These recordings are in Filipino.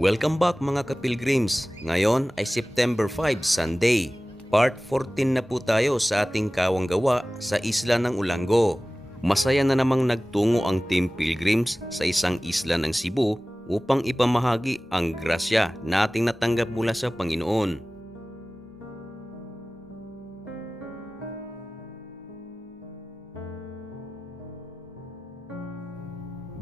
Welcome back mga kapilgrims. Ngayon ay September 5, Sunday. Part 14 na po tayo sa ating kawang gawa sa isla ng Olango. Masaya na namang nagtungo ang Team Pilgrims sa isang isla ng Cebu upang ipamahagi ang grasya na ating natanggap mula sa Panginoon.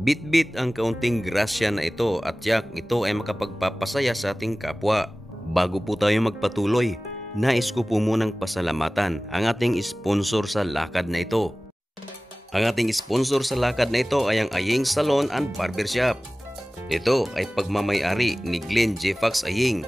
Bit-bit ang kaunting grasya na ito at tiyak ito ay makapagpapasaya sa ating kapwa. Bago po tayo magpatuloy, nais ko po munang pasalamatan ang ating sponsor sa lakad na ito. Ang ating sponsor sa lakad na ito ay ang Aying Salon and Barbershop. Ito ay pagmamay-ari ni Glenn J. Fox Aying.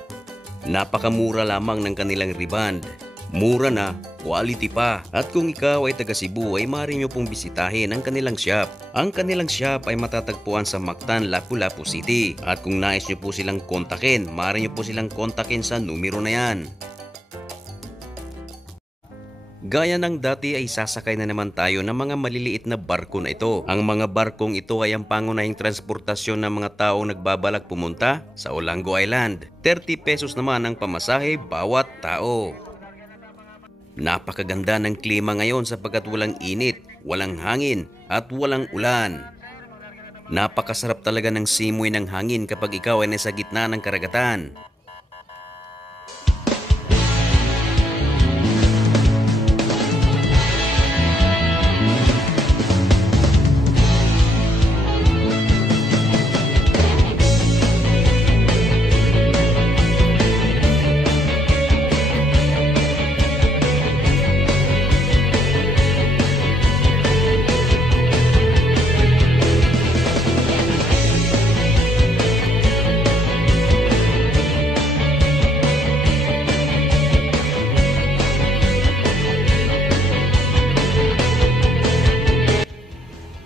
Napakamura lamang ng kanilang reband. Mura na, quality pa. At kung ikaw ay taga Cebu ay maaari nyo pong bisitahin ang kanilang shop. Ang kanilang shop ay matatagpuan sa Mactan, Lapu-Lapu City. At kung nais nyo po silang kontakin, maaari nyo po silang kontakin sa numero na yan. Gaya ng dati ay sasakay na naman tayo ng mga maliliit na barko na ito. Ang mga barkong ito ay ang pangunahing transportasyon ng mga taong nagbabalak pumunta sa Olango Island. 30 pesos naman ang pamasahe bawat tao. Napakaganda ng klima ngayon sapagkat walang init, walang hangin at walang ulan. Napakasarap talaga ng simoy ng hangin kapag ikaw ay nasa gitna ng karagatan.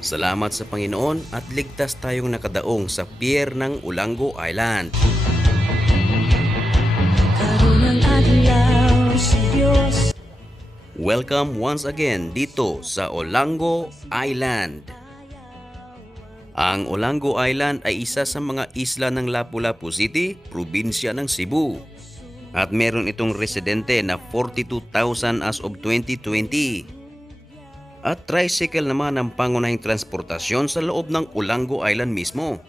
Salamat sa Panginoon at ligtas tayong nakadaong sa pier ng Olango Island. Welcome once again dito sa Olango Island. Ang Olango Island ay isa sa mga isla ng Lapu-Lapu City, probinsya ng Cebu. At meron itong residente na 42,000 as of 2020. At tricycle naman ang pangunahing transportasyon sa loob ng Olango Island mismo.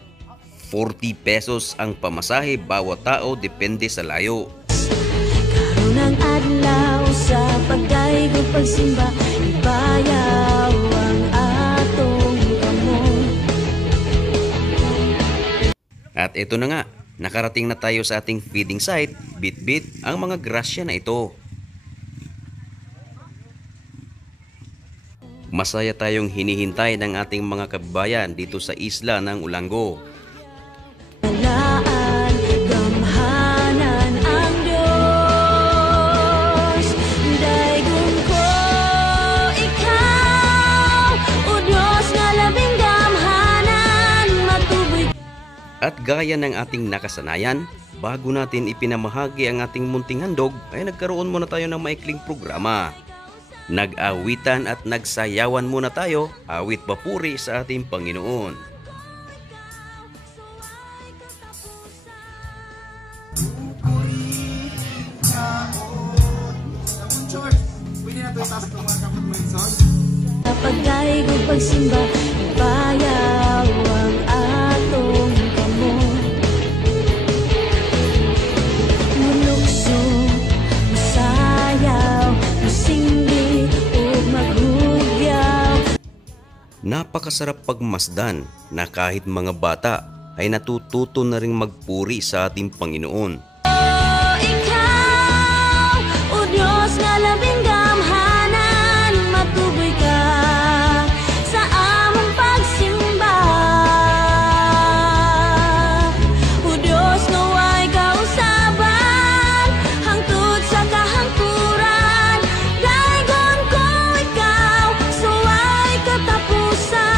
40 pesos ang pamasahe bawat tao depende sa layo. Karunang adlaw sa pagdaygo pagsimba, ibayaw ang atong amon. At ito na nga, nakarating na tayo sa ating feeding site. Bit-bit ang mga grasya na ito. Masaya tayong hinihintay ng ating mga kababayan dito sa isla ng Olango. Talaan, gamhanan ang Diyos. Daygon ko ikaw, o Diyos nga labing gamhanan, matuboy. At gaya ng ating nakasanayan, bago natin ipinamahagi ang ating munting handog, ay nagkaroon muna tayo ng maikling programa. Nag-awitan at nagsayawan muna tayo, awit papuri sa ating Panginoon. Sa pagdaygo pagsimba, ibayaw ang atong amon. Mulukso, masayaw, masinggi, Napakasarap pagmasdan na kahit mga bata ay natututo na ring magpuri sa ating Panginoon. ikaw, o Diyos nga labing gamhanan, matuboy ka sa among pagsimba. O Diyos nga way kausaban, hangtod sa kahangturan. Daygon ko ikaw, sa way katapusan.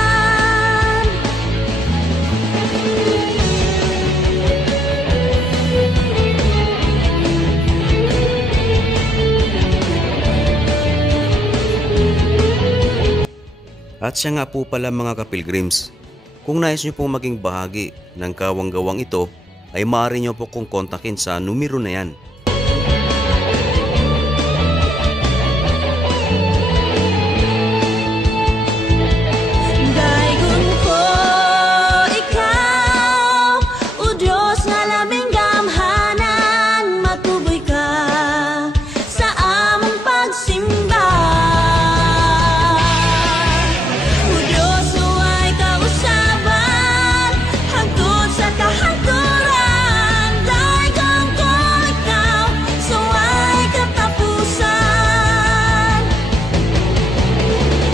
At siya nga po pala mga kapilgrims, kung nais nyo pong maging bahagi ng kawang-gawang ito, ay maaari nyo po kong kontakin sa numero na yan. Daigon ko ikaw, o Diyos nga labing gamhanan, matuboy ka sa among pagsimba. O Diyos nga way kausaban, hangtod sa kahangturan. Daigon ko ikaw, sa way katapusan.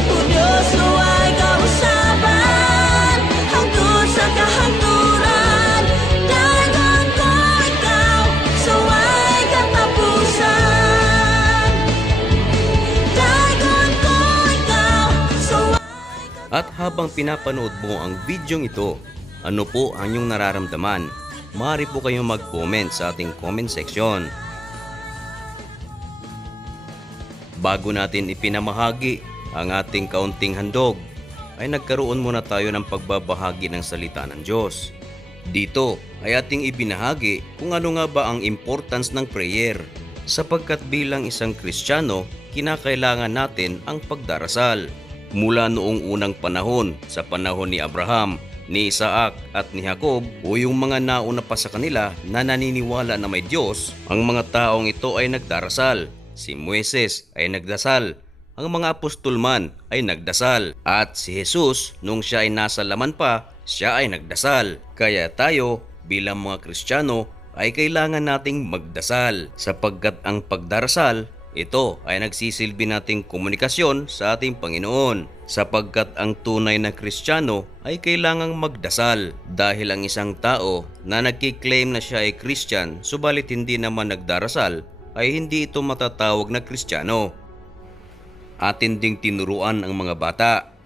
O Diyos nga way kausaban, hangtod sa kahangturan. Daigon ko ikaw, sa way katapusan. Daigon ko ikaw, sa way At habang pinapanood mo ang video ito, ano po ang inyong nararamdaman? Maaari po kayong mag-comment sa ating comment section. Bago natin ipinamahagi ang ating kaunting handog, ay nagkaroon muna tayo ng pagbabahagi ng salita ng Diyos. Dito ay ating ibinahagi kung ano nga ba ang importance ng prayer, sapagkat bilang isang Kristiyano, kinakailangan natin ang pagdarasal. Mula noong unang panahon, sa panahon ni Abraham, ni Isaac at ni Jacob, o yung mga nauna pa sa kanila na naniniwala na may Diyos, ang mga taong ito ay nagdarasal. Si Moises ay nagdasal, ang mga apostol man ay nagdasal, at si Jesus nung siya ay nasa laman pa, siya ay nagdasal. Kaya tayo bilang mga Kristiyano ay kailangan nating magdasal, sapagkat ang pagdarasal, ito ay nagsisilbi nating komunikasyon sa ating Panginoon, sapagkat ang tunay na Kristiyano ay kailangang magdasal, dahil ang isang tao na nagkiklaim na siya ay Christian subalit hindi naman nagdarasal ay hindi ito matatawag na Kristiyano. Atin ding tinuruan ang mga bata.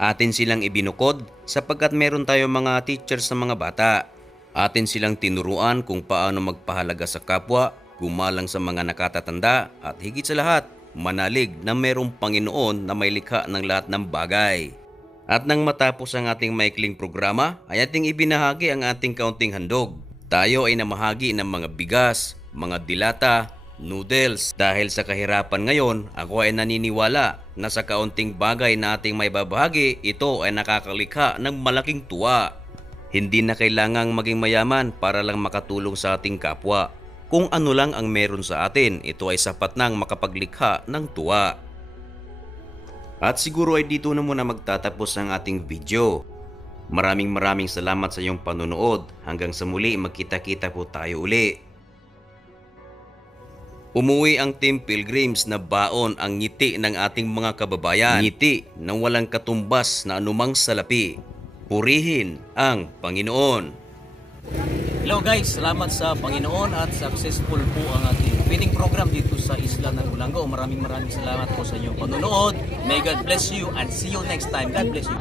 Atin silang ibinukod sapagkat meron tayo mga teachers sa mga bata. Atin silang tinuruan kung paano magpahalaga sa kapwa, gumalang sa mga nakatatanda, at higit sa lahat, manalig na merong Panginoon na may likha ng lahat ng bagay. At nang matapos ang ating maikling programa, ay ating ibinahagi ang ating kaunting handog. Tayo ay namahagi ng mga bigas, mga dilata, noodles. Dahil sa kahirapan ngayon, ako ay naniniwala na sa kaunting bagay na ating may babahagi, ito ay nakakalikha ng malaking tuwa. Hindi na kailangang maging mayaman para lang makatulong sa ating kapwa. Kung ano lang ang meron sa atin, ito ay sapat nang makapaglikha ng tuwa. At siguro ay dito na muna magtatapos ang ating video. Maraming salamat sa iyong panonood. Hanggang sa muli, magkita-kita po tayo uli. Umuwi ang Team Pilgrims na baon ang ngiti ng ating mga kababayan. Ngiti na walang katumbas na anumang salapi. Purihin ang Panginoon. Hello guys, salamat sa Panginoon at successful po ang ating feeding program dito sa Isla ng Ulango. Maraming salamat po sa inyong panonood. May God bless you and see you next time. God bless you.